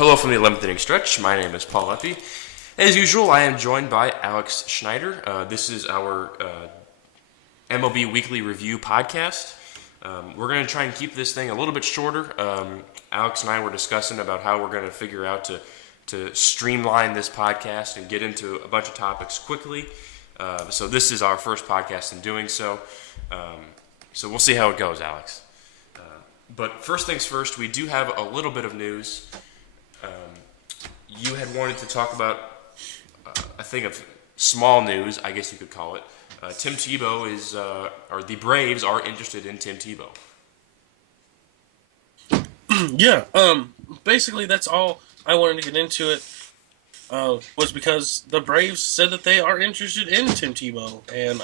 Hello from the 11th inning stretch. My name is Paul Eppy. As usual, I am joined by Alex Schneider. This is our MLB Weekly Review podcast. We're going to try and keep this thing a little bit shorter. Alex and I were discussing about how we're going to figure out to streamline this podcast and get into a bunch of topics quickly. So this is our first podcast in doing so. So we'll see how it goes, Alex. But first things first, we do have a little bit of news. You had wanted to talk about a thing of small news, I guess you could call it. Tim Tebow or the Braves are interested in Tim Tebow. Yeah, basically that's all I wanted to get into it, was because the Braves said that they are interested in Tim Tebow, and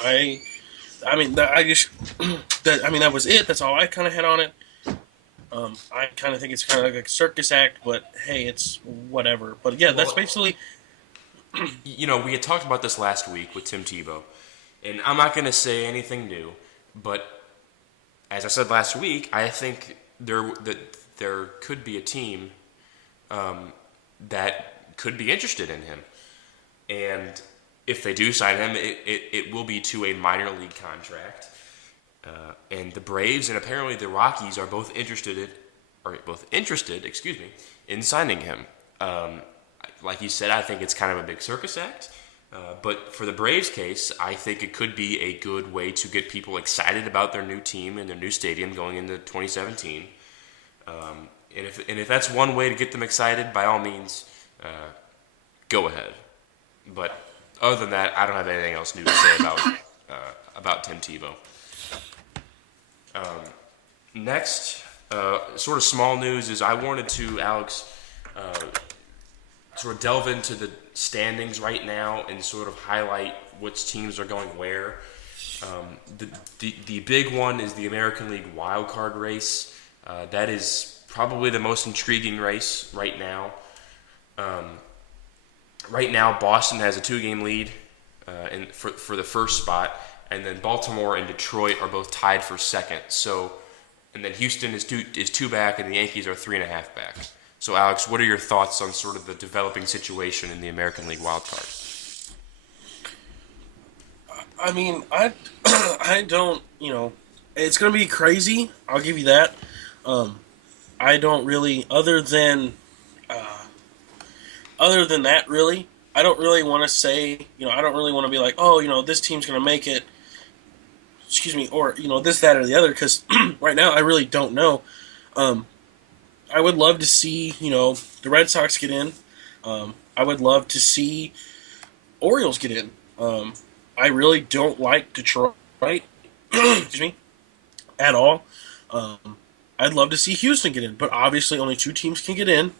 that was it. That's all I kind of had on it. I kind of think it's kind of like a circus act, but hey, it's whatever. But yeah, that's basically... We had talked about this last week with Tim Tebow, and I'm not going to say anything new, but as I said last week, I think there could be a team that could be interested in him. And if they do sign him, it will be to a minor league contract. And the Braves and apparently the Rockies are both interested in signing him. Like you said, I think it's kind of a big circus act. But for the Braves case, I think it could be a good way to get people excited about their new team and their new stadium going into 2017. And if that's one way to get them excited, by all means, go ahead. But other than that, I don't have anything else new to say about Tim Tebow. Next, sort of small news is I wanted to, Alex, sort of delve into the standings right now and sort of highlight which teams are going where. The big one is the American League wild card race. That is probably the most intriguing race right now. Right now, Boston has a 2-game lead for the first spot, and then Baltimore and Detroit are both tied for second. So, and then Houston is two back, and the Yankees are 3.5 back. So, Alex, what are your thoughts on sort of the developing situation in the American League wild card? I mean, I don't, it's going to be crazy. I'll give you that. I don't really, other than that, really, I don't really want to say, I don't really want to be like, oh, this team's going to make it, or, this, that, or the other, because right now I really don't know. I would love to see, the Red Sox get in. I would love to see Orioles get in. I really don't like Detroit, at all. I'd love to see Houston get in, but obviously only 2 teams can get in,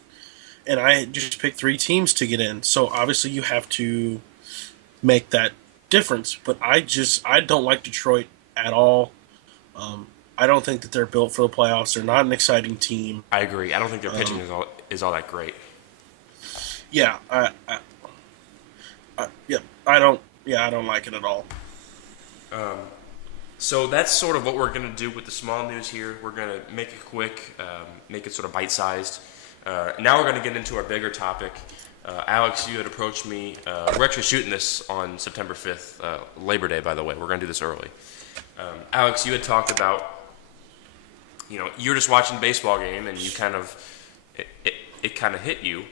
and I just picked 3 teams to get in. So obviously you have to make that difference. But I don't like Detroit at all. I don't think that they're built for the playoffs. They're not an exciting team. I agree. I don't think their pitching is all that great. Yeah, I don't like it at all. So that's sort of what we're going to do with the small news here. We're going to make it quick, make it sort of bite-sized. Now we're going to get into our bigger topic. Alex, you had approached me. We're actually shooting this on September 5th, Labor Day, by the way. We're going to do this early. Alex, you had talked about, you're just watching a baseball game, and you kind of, it kind of hit you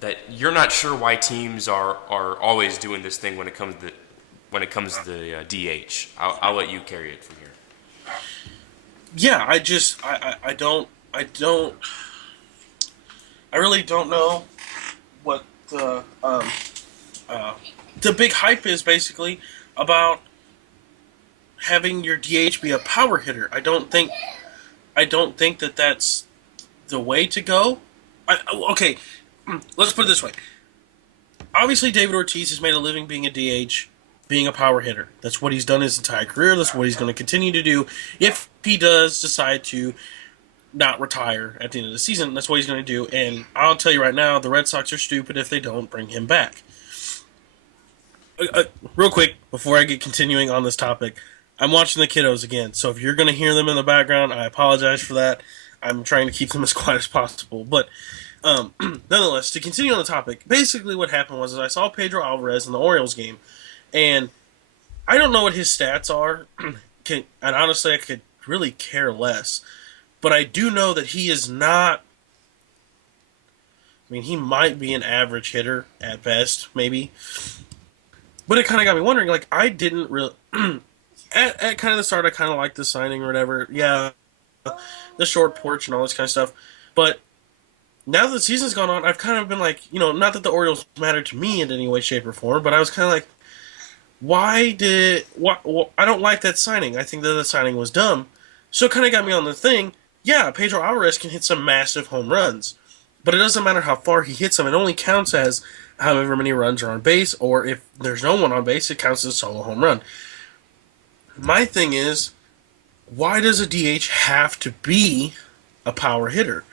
that you're not sure why teams are always doing this thing when it comes to the DH. I'll let you carry it from here. Yeah, I really don't know what the big hype is, basically, about having your DH be a power hitter. I don't think that that's the way to go. Okay, let's put it this way. Obviously, David Ortiz has made a living being a DH, being a power hitter. That's what he's done his entire career. That's what he's going to continue to do. If he does decide to not retire at the end of the season, that's what he's going to do. And I'll tell you right now, the Red Sox are stupid if they don't bring him back. Real quick, before I get continuing on this topic, I'm watching the kiddos again. So if you're going to hear them in the background, I apologize for that. I'm trying to keep them as quiet as possible. But Nonetheless, to continue on the topic, basically what happened was I saw Pedro Alvarez in the Orioles game, and I don't know what his stats are, and honestly, I could really care less. But I do know that he is not. I mean, he might be an average hitter at best, maybe. But it kind of got me wondering. Like, I didn't really. At kind of the start, I kind of liked the signing or whatever. Yeah, the short porch and all this kind of stuff. But now that the season's gone on, I've kind of been like, not that the Orioles matter to me in any way, shape, or form, but I was kind of like, I don't like that signing. I think that the signing was dumb. So it kind of got me on the thing. Yeah, Pedro Alvarez can hit some massive home runs, but it doesn't matter how far he hits them. It only counts as however many runs are on base, or if there's no one on base, it counts as a solo home run. My thing is, why does a DH have to be a power hitter?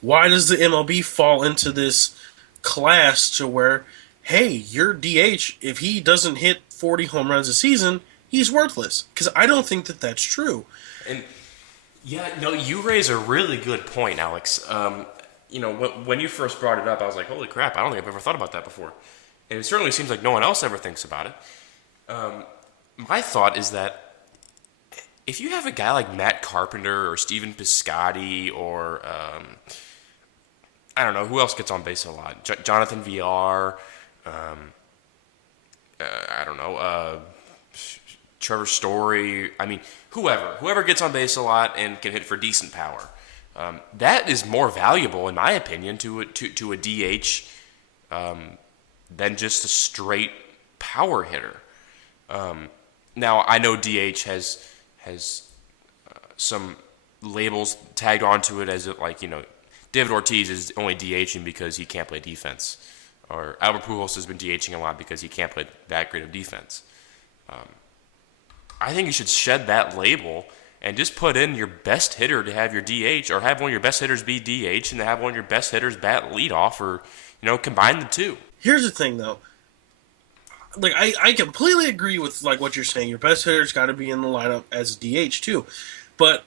Why does the MLB fall into this class to where, hey, your DH, if he doesn't hit 40 home runs a season, he's worthless? Because I don't think that that's true. And yeah, no, you raise a really good point, Alex. When you first brought it up, I was like, holy crap, I don't think I've ever thought about that before. And it certainly seems like no one else ever thinks about it. My thought is that if you have a guy like Matt Carpenter or Steven Piscotty or I don't know who else gets on base a lot, Jonathan VR, I don't know, Trevor Story. I mean, whoever gets on base a lot and can hit for decent power, that is more valuable, in my opinion, to a DH than just a straight power hitter. Now I know DH has some labels tagged onto it as David Ortiz is only DHing because he can't play defense, or Albert Pujols has been DHing a lot because he can't play that great of defense. I think you should shed that label and just put in your best hitter to have your DH, or have one of your best hitters be DH and have one of your best hitters bat leadoff, or combine the two. Here's the thing, though. Like, I completely agree with what you're saying. Your best hitter's got to be in the lineup as DH too, but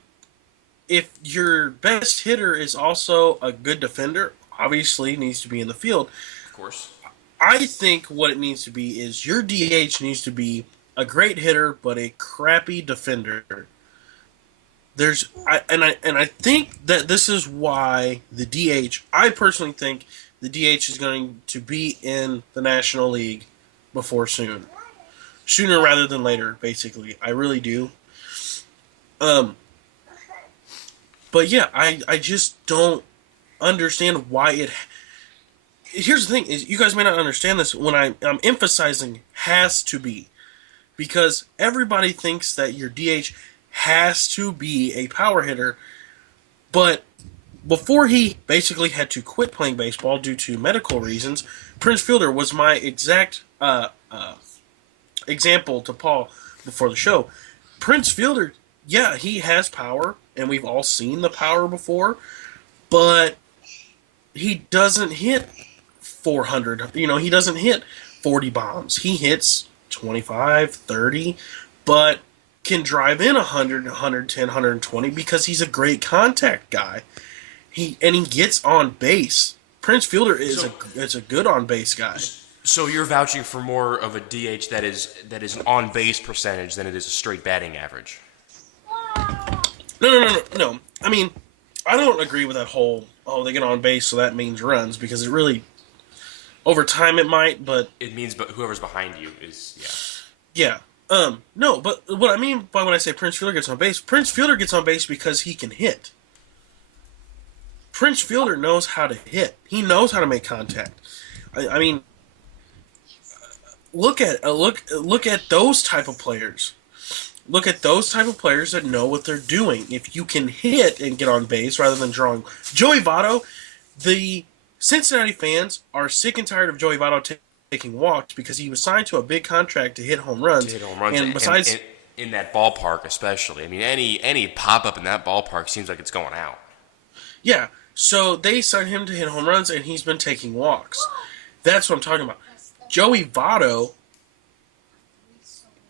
if your best hitter is also a good defender, obviously needs to be in the field. Of course. I think what it needs to be is your DH needs to be a great hitter but a crappy defender. I think that this is why the DH. I personally think the DH is going to be in the National League before sooner rather than later. Basically, I really do. But yeah, I just don't understand why it. Here's the thing: is you guys may not understand this when I'm emphasizing has to be, because everybody thinks that your DH has to be a power hitter, but before he basically had to quit playing baseball due to medical reasons, Prince Fielder was my exact example to Paul before the show. Prince Fielder, yeah, he has power, and we've all seen the power before, but he doesn't hit 400. He doesn't hit 40 bombs. He hits 25, 30, but can drive in 100, 110, 120 because he's a great contact guy. He gets on base. Prince Fielder is a good on base guy. So you're vouching for more of a DH that is an on base percentage than it is a straight batting average. No. I mean, I don't agree with that whole they get on base so that means runs, because it really over time it might, but it means whoever's behind you is yeah. No, but what I mean by when I say Prince Fielder gets on base because he can hit. Prince Fielder knows how to hit. He knows how to make contact. I mean, look at those type of players. Look at those type of players that know what they're doing. If you can hit and get on base rather than drawing. Joey Votto, the Cincinnati fans are sick and tired of Joey Votto taking walks because he was signed to a big contract to hit home runs. And besides, in that ballpark especially, I mean, any pop up in that ballpark seems like it's going out. Yeah, so they signed him to hit home runs, and he's been taking walks. That's what I'm talking about. Joey Votto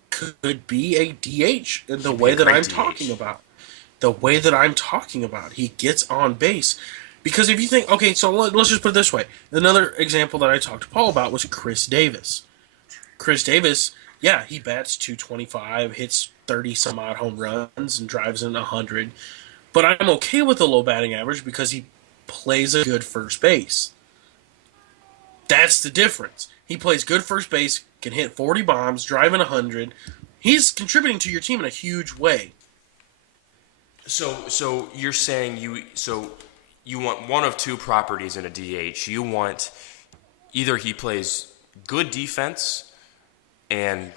could be a DH the way that I'm talking about. The way that I'm talking about. He gets on base. Because if you think, okay, so let's just put it this way. Another example that I talked to Paul about was Chris Davis. Chris Davis, yeah, he bats 225, hits 30 some odd home runs, and drives in 100. But I'm okay with a low batting average because he plays a good first base. That's the difference. He plays good first base, can hit 40 bombs, drive in 100. He's contributing to your team in a huge way. So you're saying you want one of two properties in a DH. You want either he plays good defense and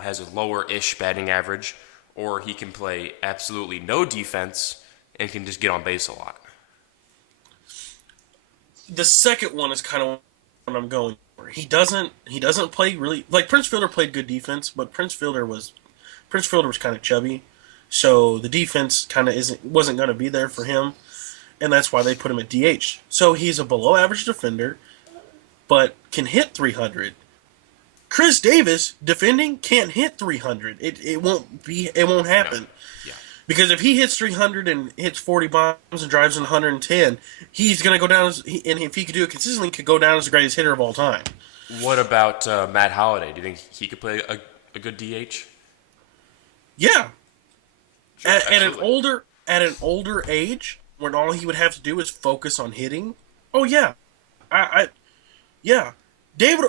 has a lower-ish batting average, or he can play absolutely no defense and can just get on base a lot. The second one is kind of what I'm going for. He doesn't play really like Prince Fielder played good defense, but Prince Fielder was kind of chubby, so the defense kind of wasn't going to be there for him, and that's why they put him at DH. So he's a below average defender, but can hit 300. Chris Davis defending can't hit 300. It won't happen. No. Yeah. Because if he hits 300 and hits 40 bombs and drives in 110, he's going to go down and if he could do it consistently, could go down as the greatest hitter of all time. What about Matt Holliday? Do you think he could play a good DH? Yeah. Sure, At an older age, when all he would have to do is focus on hitting. Oh yeah. Yeah.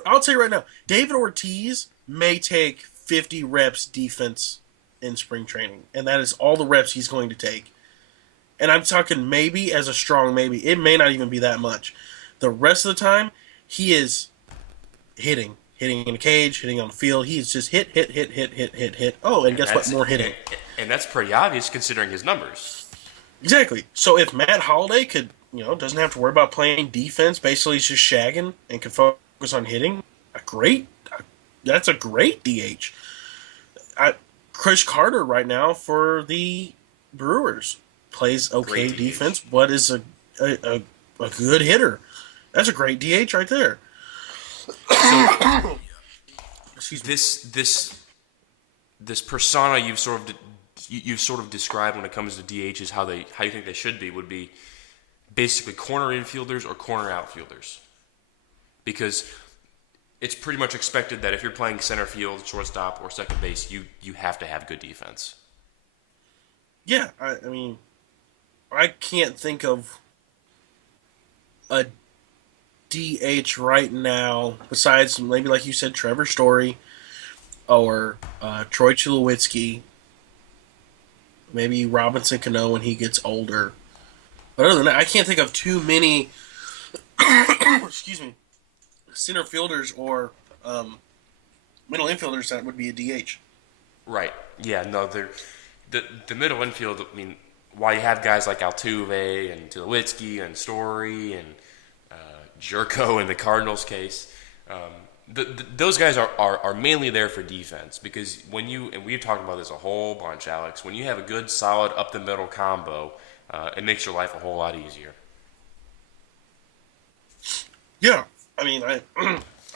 I'll tell you right now, David Ortiz may take 50 reps defense in spring training, and that is all the reps he's going to take. And I'm talking maybe as a strong maybe. It may not even be that much. The rest of the time, he is hitting in the cage, hitting on the field. He is just hit. Oh, and guess what? More hitting. And that's pretty obvious considering his numbers. Exactly. So if Matt Holliday could, doesn't have to worry about playing defense, basically he's just shagging and can focus on hitting, that's a great DH. Chris Carter right now for the Brewers plays okay defense, but is a good hitter. That's a great DH right there. So, excuse me. This persona you've sort of described when it comes to DHs, how you think they should be, would be basically corner infielders or corner outfielders. Because it's pretty much expected that if you're playing center field, shortstop, or second base, you have to have good defense. Yeah, I mean, I can't think of a DH right now besides maybe, like you said, Trevor Story or Troy Tulowitzki, maybe Robinson Cano when he gets older. But other than that, I can't think of too many excuse me, center fielders or middle infielders that would be a DH. Right. Yeah, no, the middle infield, I mean, while you have guys like Altuve and Tulowitzki and Story and Jerko in the Cardinals case, those guys are mainly there for defense because and we've talked about this a whole bunch, Alex, when you have a good, solid, up-the-middle combo, it makes your life a whole lot easier. Yeah, I mean, I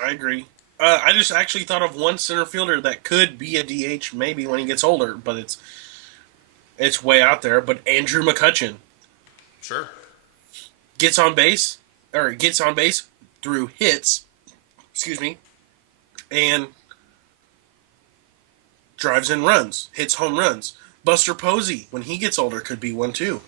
agree. I just actually thought of one center fielder that could be a DH maybe when he gets older, but it's way out there. But Andrew McCutchen Sure. gets on base through hits, excuse me, and drives in runs, hits home runs. Buster Posey, when he gets older, could be one too.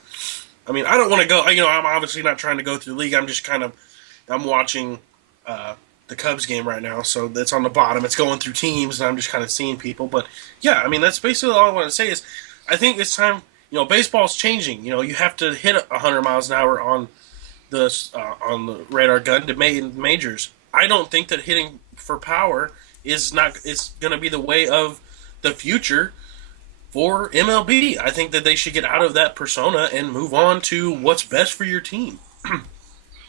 I mean, I don't want to go. I'm obviously not trying to go through the league. I'm watching the Cubs game right now, so that's on the bottom. It's going through teams, and I'm just kind of seeing people. But yeah, I mean, that's basically all I want to say is I think it's time. Baseball's changing. You have to hit 100 miles an hour on the radar gun to make majors. I don't think that hitting for power is going to be the way of the future for MLB. I think that they should get out of that persona and move on to what's best for your team.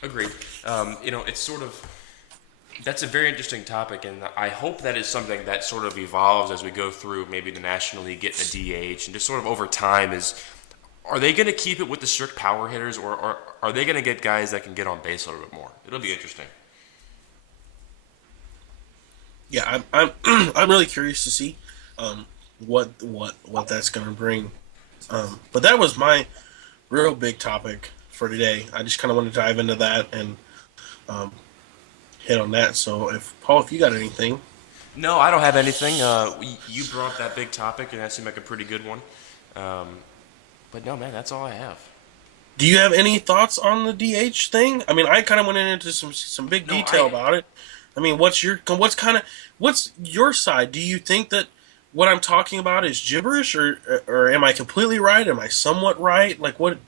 Agreed. It's sort of that's a very interesting topic, and I hope that is something that sort of evolves as we go through maybe the National League getting a DH, and just sort of over time are they going to keep it with the strict power hitters, or are they going to get guys that can get on base a little bit more? It'll be interesting. Yeah, I'm really curious to see what that's going to bring. But that was my real big topic for today. I just kind of want to dive into that and um, hit on that. So, if Paul, if you got anything, No, I don't have anything. You brought up that big topic, and that seemed like a pretty good one. Um, but no, man, that's all I have. do you have any thoughts on the DH thing? I mean, I kind of went into some big No, detail about it. I mean, what's your side? Do you think that what I'm talking about is gibberish, or am I completely right? Am I somewhat right? Like what,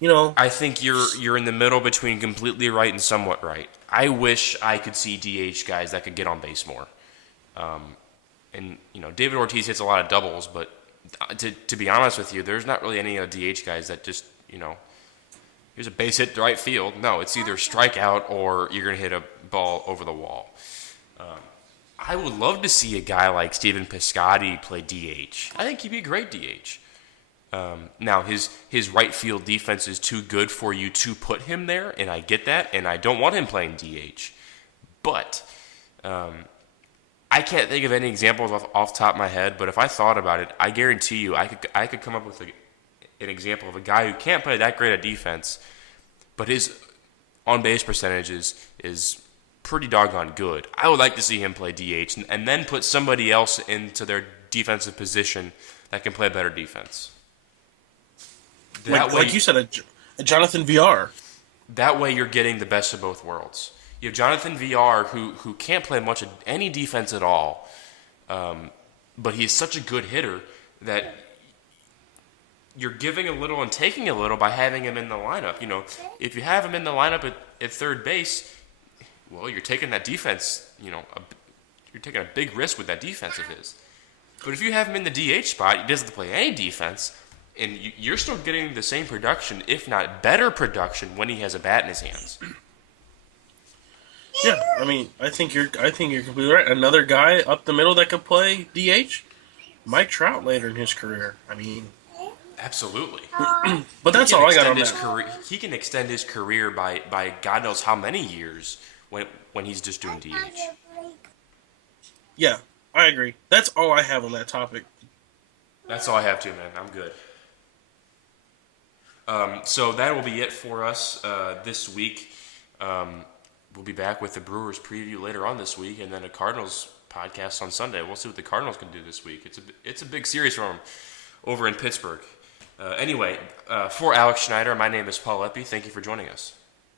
you know? I think you're in the middle between completely right and somewhat right. I wish I could see DH guys that could get on base more. And David Ortiz hits a lot of doubles, but to be honest with you, there's not really any DH guys that just here's a base hit to right field. No, it's either strikeout or you're gonna hit a ball over the wall. I would love to see a guy like Steven Piscotty play DH. I think he'd be a great DH. Now his right field defense is too good for you to put him there, and I get that, and I don't want him playing DH. But I can't think of any examples off the top of my head. But if I thought about it, I guarantee you I could come up with an example of a guy who can't play that great a defense, but his on base percentage is pretty doggone good. I would like to see him play DH and then put somebody else into their defensive position that can play better defense. Like you said, a Jonathan VR. That way, you're getting the best of both worlds. You have Jonathan VR, who can't play much of any defense at all, but he's such a good hitter that you're giving a little and taking a little by having him in the lineup. If you have him in the lineup at third base, well, you're taking that defense. You're taking a big risk with that defense of his. But if you have him in the DH spot, he doesn't play any defense, and you're still getting the same production, if not better production, when he has a bat in his hands. Yeah, I mean, I think you're completely right. Another guy up the middle that could play DH, Mike Trout later in his career. I mean, absolutely. But that's all I got on his that. career. He can extend his career by God knows how many years when he's just doing DH. Yeah, I agree. That's all I have on that topic. That's all I have too, man. I'm good. So that will be it for us this week. We'll be back with the Brewers preview later on this week, and then a Cardinals podcast on Sunday. We'll see what the Cardinals can do this week. It's a big series for them over in Pittsburgh. Anyway, for Alex Schneider, my name is Paul Eppy. Thank you for joining us.